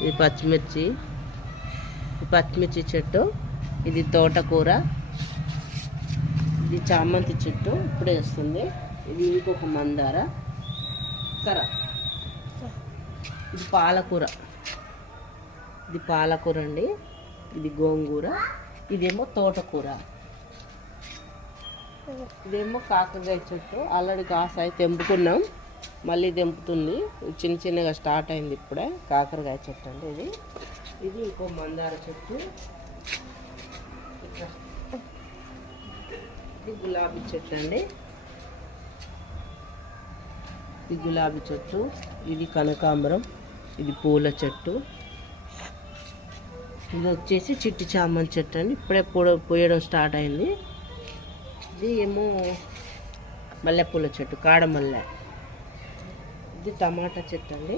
ఇది పచ్చిమిర్చి, పచ్చిమిర్చి చెట్టు. ఇది తోటకూర, ఇది చామంతి చెట్టు ఇప్పుడే వస్తుంది. ఇది ఇంకొక మందార కర. ఇది పాలకూర, ఇది పాలకూర అండి. ఇది గోంగూర, ఇదేమో తోటకూర. ఇదేమో కాకరకాయ చెట్టు. ఆల్రెడీ కాసాయి తెంపుకున్నాం, మళ్ళీ తెంపుతుంది. చిన్న చిన్నగా స్టార్ట్ అయింది ఇప్పుడే. కాకరకాయ చెట్టు అండి ఇది. ఇది ఇంకో మందార చెట్టు. ఇది గులాబీ చెట్టు అండి. ఇది గులాబీ చెట్టు. ఇది కనకాంబరం, ఇది పూల చెట్టు. ఇది వచ్చేసి చిట్టి చామంతి చెట్టు అండి. ఇప్పుడే పూయడం స్టార్ట్ అయింది. ఇది ఏమో మల్లెపూల చెట్టు, కాడమల్లె. ఇది టమాటా చెట్టు అండి.